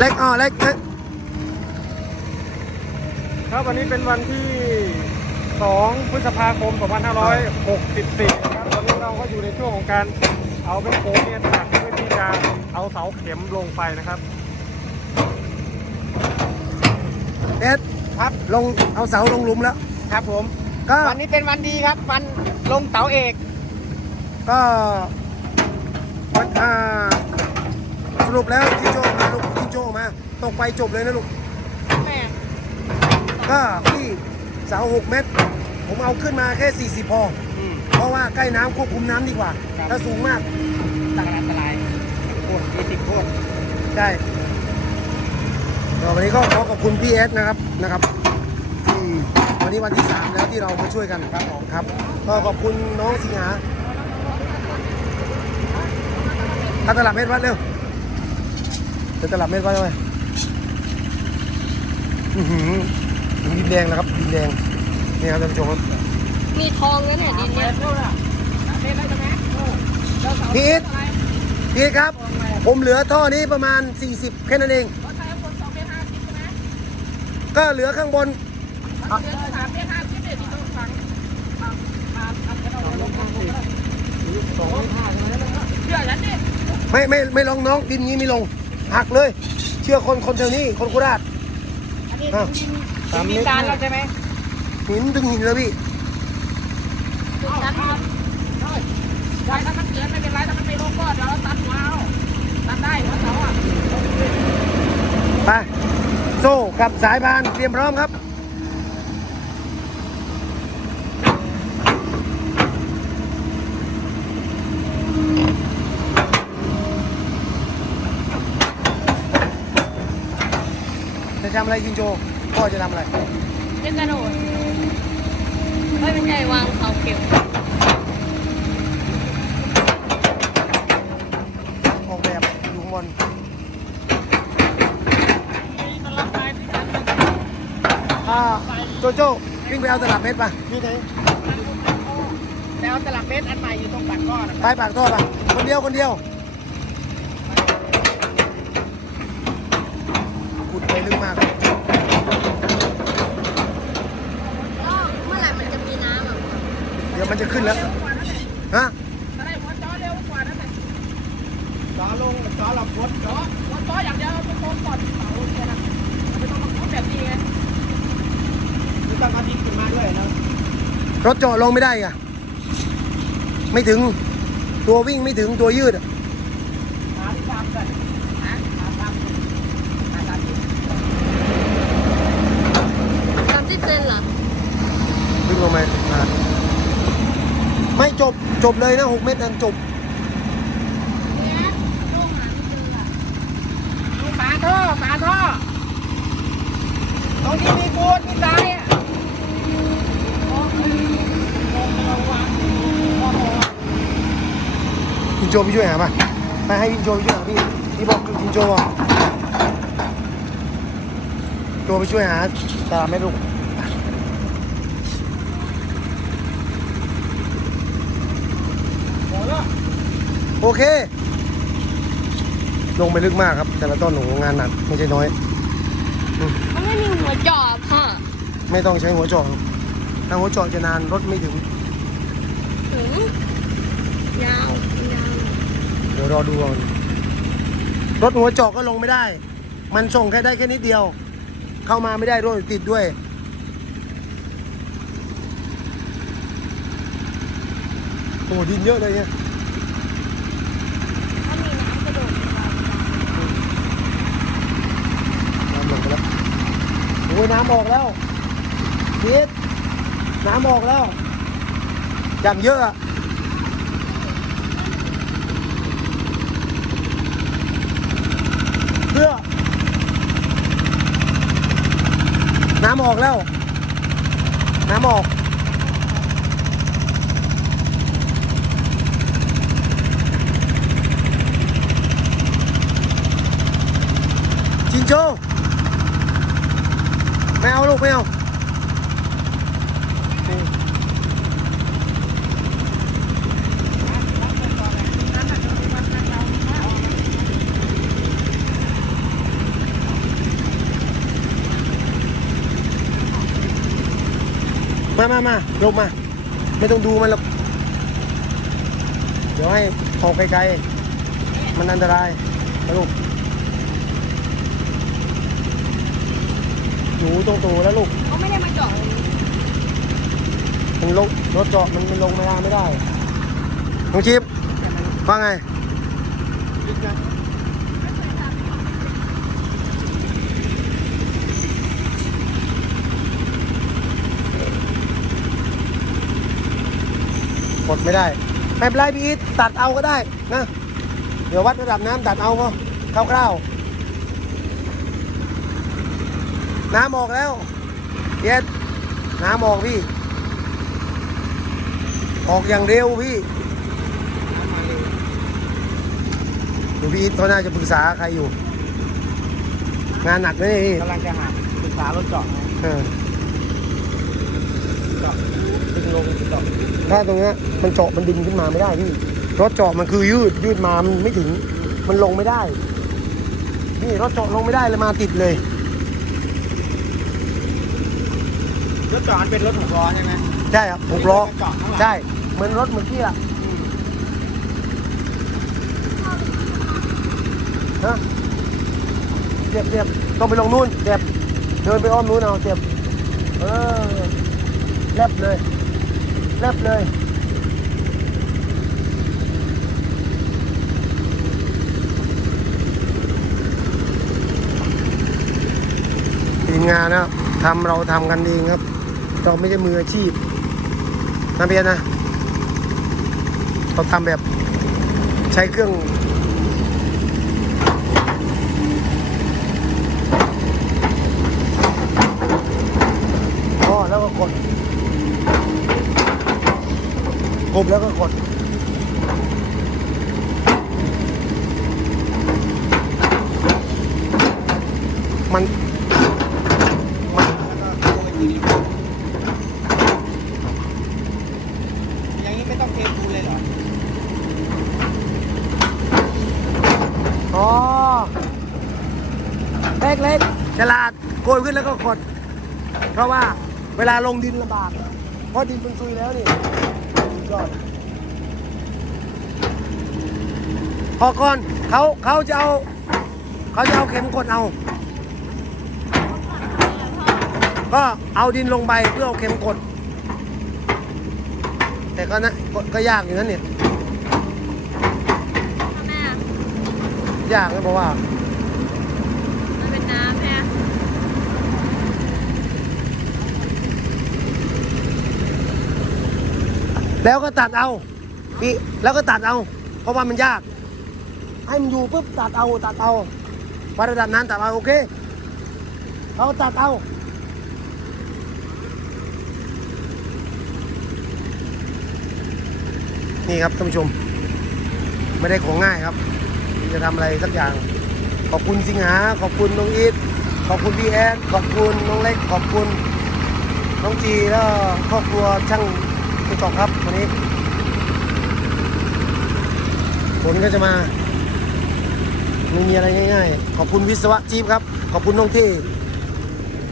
เล็กอ๋อเล็กเล็กครับวันนี้เป็นวันที่ 2 พฤษภาคม 2564 นะครับตอนนี้เราก็อยู่ในช่วงของการเอาเป็นโค้งเนี่ยตักเพื่อที่จะเอาเสาเข็มลงไปนะครับเอ็ดครับลงเอาเสาลงหลุมแล้ว ครับผม ก็วันนี้เป็นวันดีครับ วันลงเสาเอก ก็วันอ่าสรุปแล้วจิงโจ้มาลูกจิง โจ้มาตกไปจบเลยนะลูกแม่ก็ที่เสาหกเมตร ผมเอาขึ้นมาแค่ 40 พออืมเพราะว่าใกล้น้ำควบคุมน้ำดีกว่าครับถ้าสูงมากอันตรายโคตรยี่สิบโคตรใช่ก็วันนี้ก็ขอขอบคุณพี่เอสนะครับนะครับที่วันนี้วันที่ 3 แล้วที่เรามาช่วยกันครับผมครับ ก็ขอบคุณน้องสิงหาถ้าตลับเม็ดวัดเร็วเดี๋ยวตลับเม็ดวัดเลยอือหือดินแดงนะครับดินแดงนี่ครับท่านผู้ชมครับมีทองแล้วเนี่ยดินเนี่ยเท่าไหร่เล่นได้ไหมเออแล้วเสาพี่เอสพี่เอสครับ ผมเหลือท่อนี้ประมาณ 40 แค่นั้นเองเขาใช้คนสองเมตรห้าสิบใช่ไหมก็เหลือข้างบนเดือนสามเมตรห้าสิบเนี่ยที่ต้องฟังทำทำทำกันเอาลงลงลงได้สองเมตรห้าใช่ไหมเชื่อฉันดิไม่ไม่ไม่ลงน้องดินนี้ไม่ลง หักเลย เชื่อคนคนแถวนี้คนโคราช อันนี้อะดินสามเมดิตนรดานแล้วใช่ไหมหินถึงหินแล้วพี่เอาทำได้ได้ถ้ามันเกินไม่เป็นไรถ้ามันไม่ลงก็เดี๋ยวเราตัดหัวเอาตัดได้หัวเสาอะ ไปโซ่กับสายพานเตรียมพร้อมครับำอะไรยิงโจ พ่อจะทำอะไรจะกระโดดไม่เป็นใจวางเสาเข็มออกแบบอยู่ข้างบนอ่าโจโจ้วิ่งไปเอาตลับเม็ดป่ะนี่ไหนแล้วตลับเมตรอันใหม่อยู่ตรงปากก้อนไปปากท่อป่ะคนเดียวคนเดียวขุดไปลึกมากครับก็เมื่อไหร่มันจะมีน้ำอะ เดี๋ยว มันจะขึ้นแล้วฮะจะได้หัวจอเร็วกว่านั้นเลยจอลงจอหลับรถจอหัวจออย่างเดียวเป็นตัวก่อนเสาแค่นั้นไม่ต้องมาขอแบบนี้ไงไม่ต้องมาดิ้นขึ้นมาด้วยนะรถเจาะลงไม่ได้อะไม่ถึงตัววิ่งไม่ถึงตัวยืดอะ หาที่ทำกันหาหาทำหาทำ สามสิบเซนเหรอ วิ่งลงมาอ่าไม่ จบเลยนะหกเมตรนั้นจบฝาท่อฝาท่อตรงนี้มีปูนมีทรายอะจินโจไปช่วยหาป่ะไปให้จินโจไปช่วยหาพี่พี่บอกจินโจบอกโจไปช่วยหาตลาดไม่ลูก โอเค ลงไปลึกมากครับ แต่ละต้นโหงานหนักไม่ใช่น้อย มันไม่มีหัวจอบพ่อไม่ต้องใช้หัวเจาะครับถ้าหัวเจาะจะนานรถไม่ถึง ถึงยาวยาวเดี๋ยวรอดูก่อนรถหัวเจาะก็ลงไม่ได้ มันส่งแค่ได้แค่นิดเดียว เข้ามาไม่ได้ด้วยติดด้วย โอ้ดินเยอะเลยเนี่ย ถ้ามีน้ำกระโดด น้ำลงไปแล้วโอ้ ยน้ำออกแล้วพีทน้ำออกแล้ว อย่างเยอะอะเพื่อน้ำออกแล้ว น้ำออกจินโจ ไม่เอาลูกไม่เอามามามาลงมา ไม่ต้องดูมันหรอก เดี๋ยวให้ออกไกลๆ มันอันตรายลูก หนูตรงตัวแล้วลูกเขาไม่ได้มาเจาะมันลงรถเจาะมันมันลงไม่ได้ไม่ได้น้องชิปว่าไงกดไม่ได้ไม่เป็นไรพี่อีทตัดเอาก็ได้นะ เดี๋ยววัดระดับน้ำตัดเอาก็คร่าวๆ น้ำออกแล้วเย็ดน้ำออกพี่ ออกอย่างเร็วพี่เดี๋ยวพี่อีทเขาน่าจะปรึกษาใครอยู่ งานหนักไหมเนี่ยพี่กำลังจะหาศึกษารถเจาะไงเออเจาะดึงลงเจาะถ้าตรงเนี้ยมันเจาะมันดึงขึ้นมาไม่ได้พี่รถเจาะมันคือยืดยืดมามันไม่ถึง มันลงไม่ได้ นี่รถเจาะลงไม่ได้เลยมาติดเลย รถเจาะมันเป็นรถหกล้อใช่ไหม ใช่ครับหกล้อเจาะข้างหลัง ใช่ เหมือนรถเหมือนที่อะฮะเสียบเสียบต้องไปลงนู่นเสียบเดินไปอ้อมนู้นเอาเสียบเออแลบเลยแลบเลย ทีมงานนะครับทำเราทำกันเองครับ เราไม่ใช่มืออาชีพนะเบียร์นะเราทำแบบใช้เครื่องอ๋อแล้วก็กดกบแล้วก็กดมัน แล้วก็โรยทีนี้อย่างนี้ไม่ต้องเทปูนเลยเหรอ อ๋อเล็กเล็กฉลาดโกยขึ้นแล้วก็กด เพราะว่าเว ลาลงดินลำบาก เพราะดินมันซุยแล้วนี่สุดยอดพอก่อนเขาเขาจะเอาเขาจะเอาเข็มกดเอา ก็เอาดินลงไปเพื่อเอาเข็มกด แต่ก็นะก็ก็ยากอยู่นั้นเนี่ยข้างหน้ายากนะเพราะว่า มันเป็นน้ำใช่ไหม แล้วก็ตัดเอาพี่แล้วก็ตัดเอา เพราะว่ามันยาก ให้มันอยู่ปุ๊บตัดเอาตัดเอาวัดระดับนั้นตัดเอาโอเคเราตัดเอานี่ครับท่านผู้ชม ไม่ได้ของง่ายครับ จะทำอะไรสักอย่าง ขอบคุณสิงหา ขอบคุณน้องอีทขอบคุณพี่แอดขอบคุณน้องเล็ก ขอบคุณน้องจีแล้วครอบครัวช่างติ๊กตอกครับวันนี้ ฝนก็จะมาไม่มีอะไรง่าย ๆ ขอบคุณวิศวะจี๊บครับ ขอบคุณน้องที่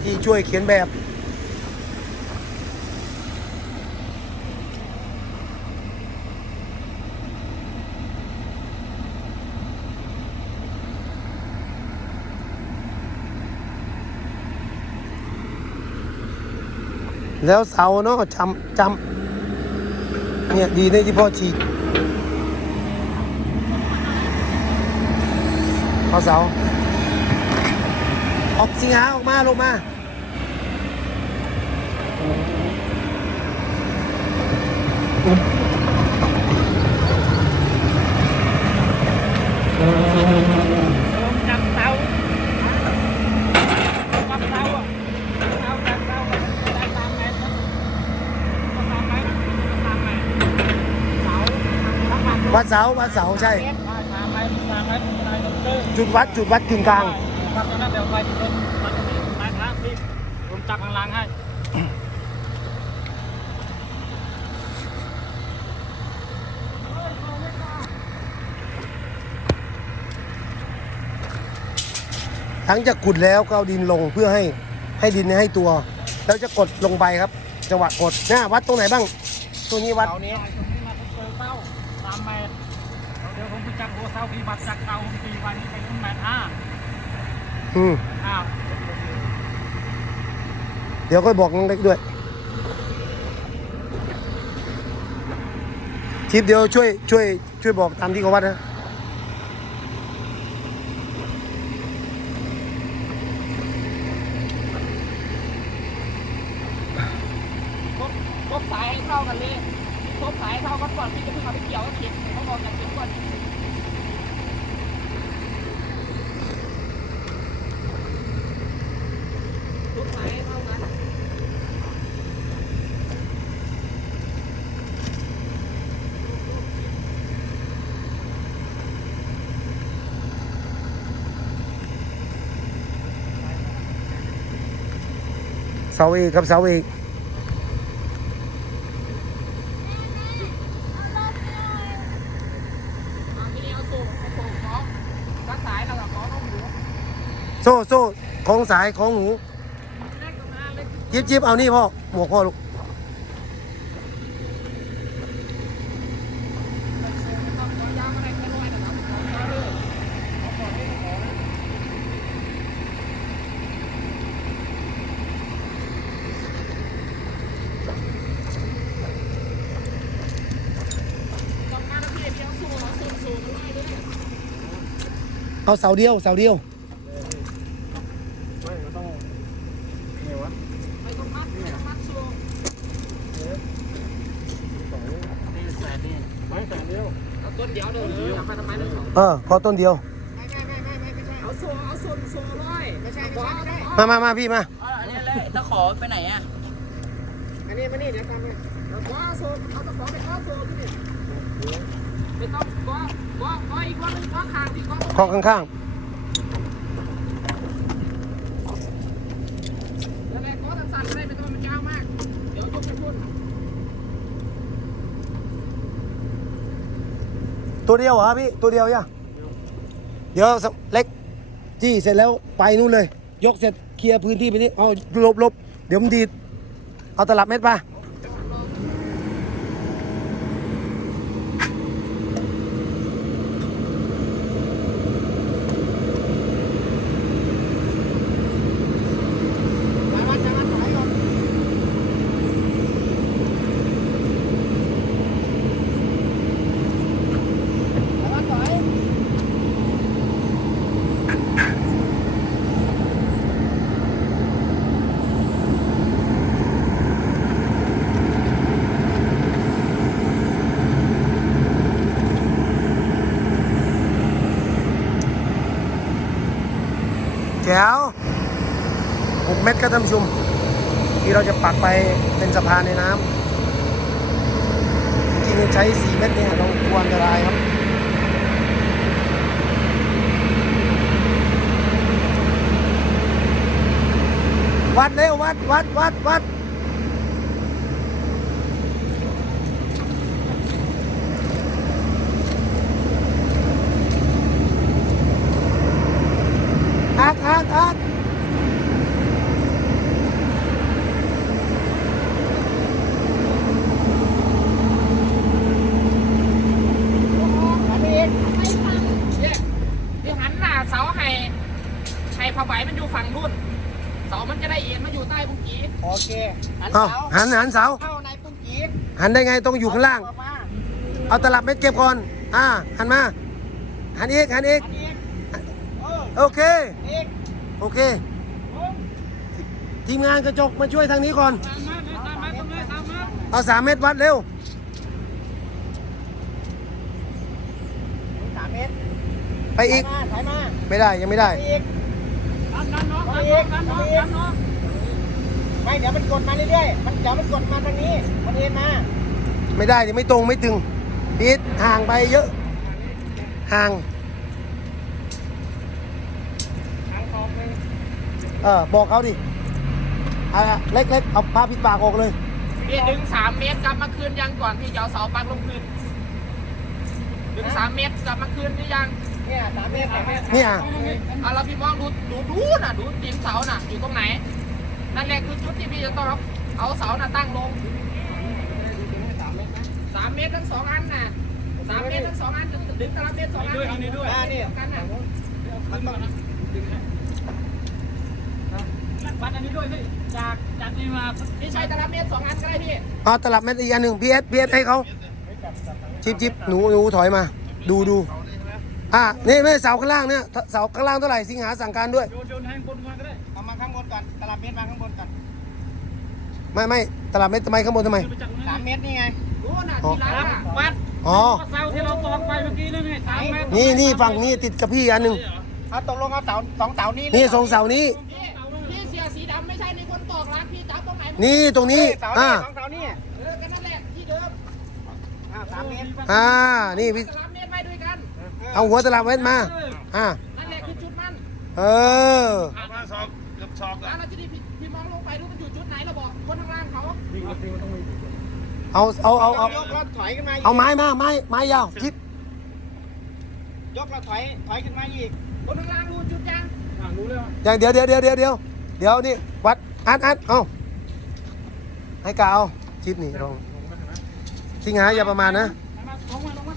ที่ช่วยเขียนแบบแล้วเสาเนาะจำจำเนี่ยดีในที่พ่อฉีด เอาเสา ออกสิงหาออกมาลงมาจับเสาจับเสาอะเสาจับเสาอะได้ตามแมตรนะก็ตามแมตรตามแมตรเสาทั้งหลังวัดเสาวัดเสาใช่ได้ตามแมตร จุดวัดจุดวัดกึ่งกลางครับตอนนั้นเดี๋ยวไปที่รถมันจะมีปลายทางที่ผมจับข้างหลังให้หลังจากขุดแล้วก็เอาดินลงเพื่อให้ให้ดินให้ตัว แล้วจะกดลงไปครับ จังหวะกดเนี่ยวัดตรงไหนบ้าง ตัวนี้วัด เสานี้ ตรงนี้มาเจอเต้าสามเมตรเดี๋ยวผมไปจักหัวเสาพี่บัตรจากเตาผมตีวันนี้เป็นแมตรห้าอืมอ้าวเดี๋ยวก็บอกน้องเล็กด้วยทิปเดี๋ยวช่วยช่วยช่วยบอกตามที่เขาวัดนะครบครบสายให้เท่ากันเลยครบสายให้เท่ากันก่อนที่จะเพิ่งเอาไปเกี่ยวก็เข็มเขาบอกกันเข็มก่อนครบสายให้เท่ากัน เสาเอกครับเสาเอกอันนี้เอาสูบเอาสูบของรักสายแล้วก็ของน้องหมูโซ่โซ่ของสายของหูเล็กมาเล็กจิบจิบเอานี่พ่อหมวกพ่อลูก ต้องขอยาวอะไรแค่ร้อยนะครับขอยาวเลยเอาก่อนที่จะขอนะจำหน้าหน้าที่เดียวสูบเอาสูบสูบมันได้เลย เอาเสาเดียวเสาเดียวไม่ก็ต้องไงวะไม่ต้องมัดไม่ต้องมัดสูบสองนี่แสนนี่ไม่แสนเดียวเอาต้นเดียวเดี๋ยวเลยเอาไปทำไมเลยสองเออพอต้นเดียวไม่ไม่ไม่ไม่ไม่ใช่เอาโซ่เอาโซ่โซ่ร้อยไม่ใช่ไม่ใช่ไม่ใช่มามามาพี่มาอ๋ออันนี้เลยตะขอไปไหนอะอันนี้มานี่เดี๋ยวทำเนี่ยเอาก้อโซ่เอาตะขอไปก้อโซ่ขึ้นดิไม่ต้องก้อ ก้อก้ออีกก้อหนึงก้อคางที่ก้อตรงคอข้างแล้วแม่ก้อสั้นๆก็ได้ไม่ต้องมันยาวมาก เดี๋ยวยกไปพุ่นๆ ตัวเดียวเหรอพี่ ตัวเดียวย่ะเดี๋ยวสเล็กจี้เสร็จแล้วไปนู่นเลย ยกเสร็จเคลียร์พื้นที่ไปนี่เอาหลบหลบเดี๋ยวมันดีดเอาตลับเม็ดมา มาวัดจะวัดถอยก่อนมาวัดถอย แจ๋วหกเม็ดก็ท่านผู้ชมที่เราจะปักไปเป็นสะพานในน้ำจริงๆใช้สี่เม็ดเนี่ยเราควอันตรายครับวัดเร็ววัดวัดวัดวัดอัดอัดอัด อันนี้เนี่ยที่หันหน้าเสาให้ให้ผ้าใบมันอยู่ฝั่งนู่น เสามันจะได้เอ็นมาอยู่ใต้ปุ้งกี้ โอเคหันเอาเสาหันหันเสาเข้าในปุ้งกี้หันได้ไงต้องอยู่ข้างล่างออกมาเอาตลับเม็ดเก็บก่อน อ่า หันมา หันอีก หันอีก อันนี้เออโอเคอีกโอเค โอ้ทีมงานกระจกมาช่วยทางนี้ก่อน ตามมาเลยตามมาตรงนี้ตามมาเอาสามเม็ดวัดเร็ว สามเมตรไปอีกถอยมาถอยมาไม่ได้ยังไม่ได้ไปอีกดันดันน้องไปดันอีน้อกงดันน้องไปอีดักนน้อง ไม่เดี๋ยวมันกดมาเรื่อยๆ มันเดี๋ยวมันกดมาทางนี้ มันเอ็นมา ไม่ได้เดี๋ยวไม่ตรงไม่ตึงพีดห่างไปเยอะ ห่าง ทางสองเลยเออบอกเขาดิอะเล็กๆ เอาผ้าปิดปากออกเลย พี่ดึงสามเมตรกลับมาคืนยังก่อนพี่จะเอาเสาปักลงพื้นดึงสามเมตรกลับมาคืนหรือยังเนี่ยสามเมตรสามเมตรเนี่ย เอาเราพี่มองดูดูดูน่ะดูตีนเสาน่ะอยู่ตรงไหน นั่นแหละคือจุดที่พี่จะต้องเอาเสาน่ะตั้งลงสามเมตรทั้งสองอันน่ะสามเมตรทั้งสองอันดึงตารางเมตรสองอันด้วยด้วยนี่กันน่ะวัดอันนี้ด้วยพี่จากจากนี่มาพี่ใช้ตารางเมตรสองอันก็ได้พี่เอาตลับเม็ดอีกอันหนึ่งพีเอสพีเอสให้เขาจิบจิบหนูหนูถอยมา ดูดูอะนี่ไม่เสาข้างล่างเนี่ยเสาข้างล่างเท่าไหร่สิงหาสั่งการด้วยโยนโยนให้บนมาก็ได้ นก่อนตารางเมตรมาข้างบนก่อนไม่ไม่ตลับเม็ดทำไมข้างบนทำไมไปจากนั้นสามเมตรนี่ไงรู้น่ะที่ร้านน่ะวัดอ๋อ เสาที่เราตอกไปเมื่อกี้นี่ไงสามเมตรนี่นี่ฝั่งนี้ติดกับพี่อันหนึ่งเอาตกลงเอาเสาสองเสานี้นี่สองเสานี้ พี่พี่เสียสีดำไม่ใช่ในคนตอกร้านพี่จับตรงไหนนี่ตรงนี้เสาอ่าสองเสานี่เออกันนั่นแหละที่เดิมอ่าสามเมตรอ่านี่พี่ตารางเมตรไว้ด้วยกันเอาหัวตลับเม็ดมาอ่านั่นแหละคือจุดมัน เออ แล้วเราจะได้พี่พี่มองลงไปดูมันอยู่จุดไหนเราบอกคนข้างล่างเขาเอาเอาเอาเอายกเราถอยขึ้นมาอีกเอาไม้มาไม้ไม้ยาวจิบยกเราถอยถอยขึ้นมาอีกคนข้างล่างดูจุดยังรู้แล้วอย่างเดี๋ยวเดี๋ยวเดี๋ยวเดี๋ยวเดี๋ยวเดี๋ยวนี่วัดอัดอัดเอาให้กาเอาจิบนี่ลงสิงหาอย่าประมาณนะมาลงมาลงมา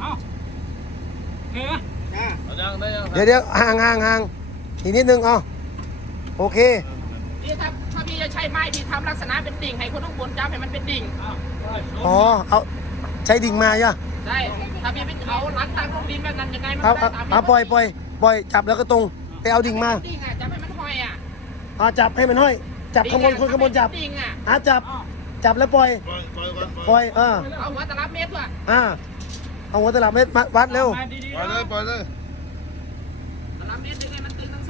เอาโอเคไหมอ่าเดี๋ยวเดี๋ยวห่างห่างห่าง อีกนิดนึงเอาโอเคพี่ถ้าถ้าพี่จะใช้ไม้พี่ทำลักษณะเป็นดิ่งให้คนข้างบนจับให้มันเป็นดิ่งอ๋อ เอาใช้ดิ่งมาจ้ะใช่ถ้าพี่ไปเอาหลังตั้งลงดินแบบนั้นยังไงมันเอาก็เอาได้ตามเอาปล่อยปล่อยปล่อยจับแล้วก็ตรง ไปเอาดิ่งมาดิ่งอะจับให้มันห้อยอะเอาจับให้มันห้อย จับข้างบนคนข้างบนจับดิ่งอะอะจับ จับแล้วปล่อย ปล่อย เออ เอาหัวตลับเมตรด้วยอ่า เอาหัวตลับเม็ดมาวัดเร็วมาดีๆปล่อยเลยปล่อยเลย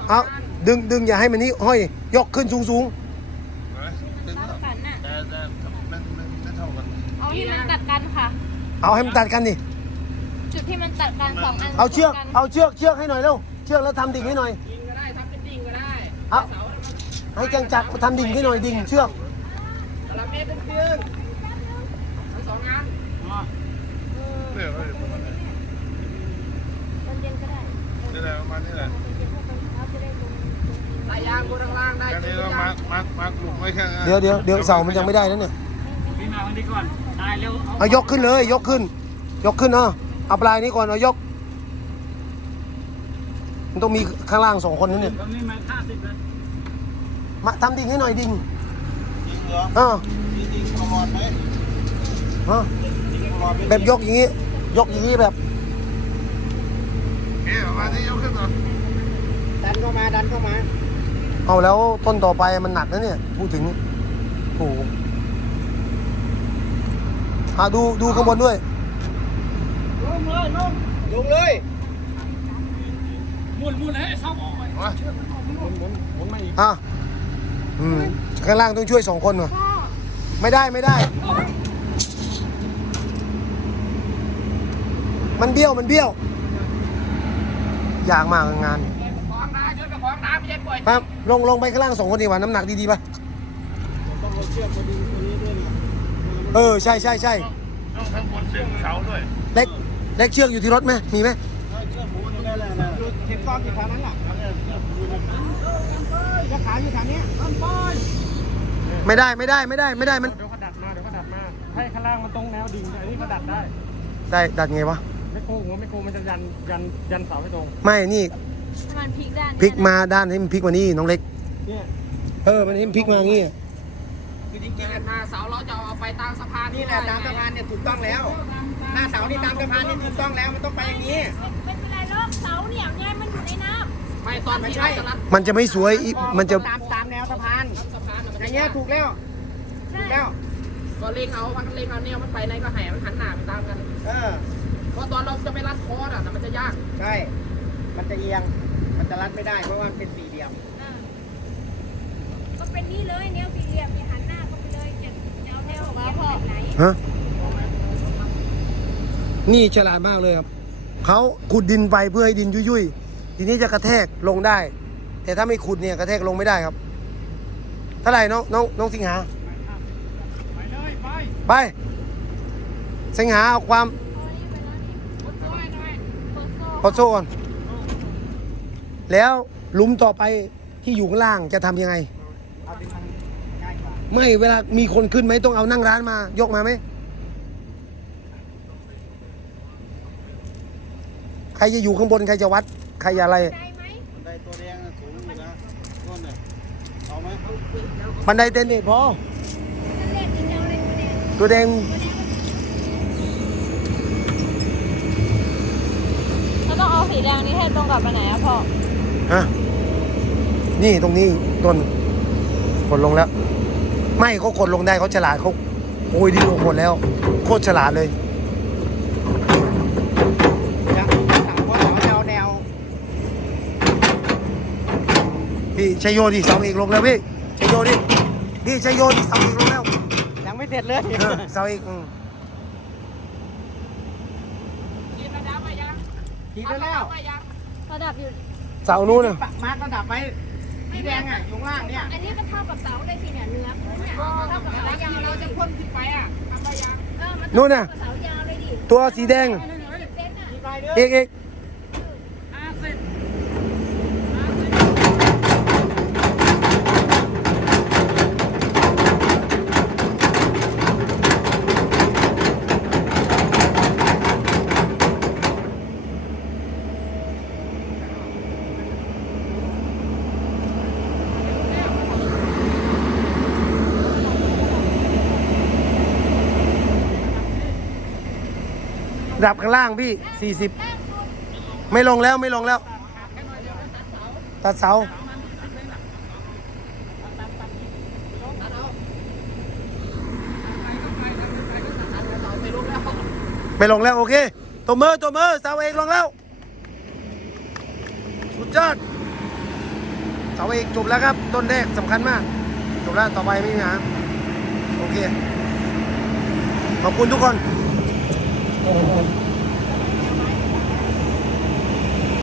เอาข้างดึงดึงอย่าให้มันนี้ห้อย ยกขึ้นสูงสูงตึงแล้วกันน่ะแต่แต่มันมันไม่เท่ากันเอาที่มันตัดกันค่ะ เอาให้มันตัดกันดิจุดที่มันตัดกันสองอันเอาเชือกตัดนเอาเชือกเชือกให้หน่อยเร็วเชือกแล้วทำดิ่งให้หน่อยดิ่งก็ได้ทำเป็นดิ่งก็ได้เอาเสาให้มันให้จังจักรทำดิ่งให้หน่อยดิ่งเชือกตลับเมตรเป็นดึงทั้งสองงาน เนี่ยประมาณนี้ ตอนเย็นก็ได้ นี่แหละประมาณนี้แหละ ตายางบนข้างล่างได้ แค่นี้เรามาร์คมาร์คมาร์คลุมไว้แค่นั้น เดี๋ยวเดี๋ยวเดี๋ยวเสามันยังไม่ได้นะเนี่ยพี่มาวันนี้ก่อนตายเร็วเอายกขึ้นเลยยกขึ้น ยกขึ้นเนาะเอาปลายนี้ก่อนเอายก มันต้องมีข้างล่างสองคนนั่นเนี่ยตอนนี้มาห้าสิบแล้วมาทำดิ่งให้หน่อยดิ่งจริงเหรอเออจริงจริงประมอดไหมเออจริงประมอดเป็นแบบยกอย่างนี้ ยกอย่างนี้แบบเอ๊ะประมาณนี้ยกขึ้นก่อนดันเข้ามาดันเข้ามา เอาแล้วต้นต่อไปมันหนักนะเนี่ย พูดถึงโอ้โหอะดูดูข้างบนด้วยลงเลยลงลงเลยหมุนหมุนให้เสาออกไปวะอะอืมข้างล่างต้องช่วยสองคนเหรอไม่ได้ไม่ได้ มันเบี้ยวมันเบี้ยว อยากมากงานของน้าช่วยกับของน้าไม่ใช่ปล่อยปั๊บ ลงลงไปข้างล่างสองคนดีกว่าน้ำหนักดีๆป่ะเออใช่ใช่ใช่ต้องข้างบนดึงเสาด้วยเล็กเล็กเชือกอยู่ที่รถไหมมีไหมเข็มกองอยู่แถวนั้นแหละจะขายอยู่แถวนี้ต้นป้อยไม่ได้ไม่ได้ไม่ได้ไม่ได้มันเดี๋ยวเขาดัดมาเดี๋ยวเขาดัดมาให้ข้างล่างมันตรงแนวดิ่งแต่อันนี้เขาดัดได้ได้ดัดไงวะไม่โค้งหัวไม่โค้งมันจะยันยันยันเสาให้ตรง ไม่นี่ ให้มันพลิกด้านพลิกมาด้านให้มันพลิกมานี่น้องเล็ก เนี่ยเออ มันให้มันพลิกมาอย่างงี้คือจริงๆมาเสาเราจะเอาไปตามสะพานนี่แหละตามสะพานเนี่ยถูกต้องแล้ว หน้าเสานี่ตามสะพานนี่ถูกต้องแล้วมันต้องไปอย่างนี้ ไม่เป็นไรหรอกเสาเนี่ยไงมันอยู่ในน้ไม่ตอนที่เราจะรัดมันจะไม่สวยอีมันจะตามตามแนวสะพานสะพานำอย่างเงี้ยถูกแล้วใช่ถูกแล้ว ก็เล็งเอาพันเล็งเอาเนี่ยมันไปไหนก็แห่มันหันหน้าไปตามกัน เออเพราะตอนเราจะไปรัดคอร์ดอะมันจะยาก ใช่ มันจะเอียง มันจะรัดไม่ได้เพราะว่ามันเป็นสี่เหลี่ยม อ่าก็เป็นนี่เลยแนวสี่เหลี่ยมเนี่ยหันหน้าเข้าไปเลยจะจะเอาแนวเอียงแบบไหนฮะ นี่ฉลาดมากเลยครับ เขาขุดดินไปเพื่อให้ดินยุ่ยๆ ทีนี้จะกระแทกลงได้ แต่ถ้าไม่ขุดเนี่ยกระแทกลงไม่ได้ครับเท่าไหร่น้องน้องน้องสิงหา ไปเลยไปไป สิงหาเอาความโคโซ่พอโซ่ก่อน แล้วหลุมต่อไปที่อยู่ข้างล่างจะทำยังไง เอาเป็นมันง่ายไม่เวลามีคนขึ้นไหมต้องเอานั่งร้านมา ยกมาไหมใครจะอยู่ข้างบนใครจะวัด ใครจะอะไร ได้ไหมไดตัวแดงน่ะสูงอยู่นะต้นเนี่ยเอาไหมบันไดเต็นท์นี่พอนั่นเล่นอีกแล้วเลยตัวเด็กตัวแดงเราต้องเอาสีแดงนี้ให้ตรงกับอันไหนอะพ่อ ฮะนี่ตรงนี้ต้นกดลงแล้ว ไม่เขากดลงได้เขาฉลาดเขาโอ้ยดีลงกดแล้ว โคตรฉลาดเลยยังต่างคนเขาจะเอาแนวพี่ชัยโยดิเสาเอกลงแล้วพี่ชัยโยดิพี่ชัยโยดิเสาเอกลงแล้วยังไม่เสร็จเลยเออเสาเอกอืมคิดแล้วระดับอยู่ เสานู้นน่ะปะมาร์กระดับไว้สีแดงอะอยู่ข้างล่างเนี่ย อันนี้ก็เท่ากับเสาเลยสิเนี่ยเนื้อพื้นเนี่ยเท่ากับเสายาวเราจะพ่นขึ้นไปอะทำไปยังเออมันนู่นน่ะเท่ากับเสายาวเลยดิตัวสีแดงสิบเซนอะมีปลายเดือนเอกเอก ดับข้างล่างพี่ 40 ไม่ลงแล้วไม่ลงแล้ว ตัดเสา ไม่ลงแล้วโอเคตัวมือตัวมือเสาเอกลงแล้ว สุดยอดเสาเอกจบแล้วครับ ต้นแรกสำคัญมากจบแล้วต่อไปไม่มีปัญหาโอเค ขอบคุณทุกคน โอ้โห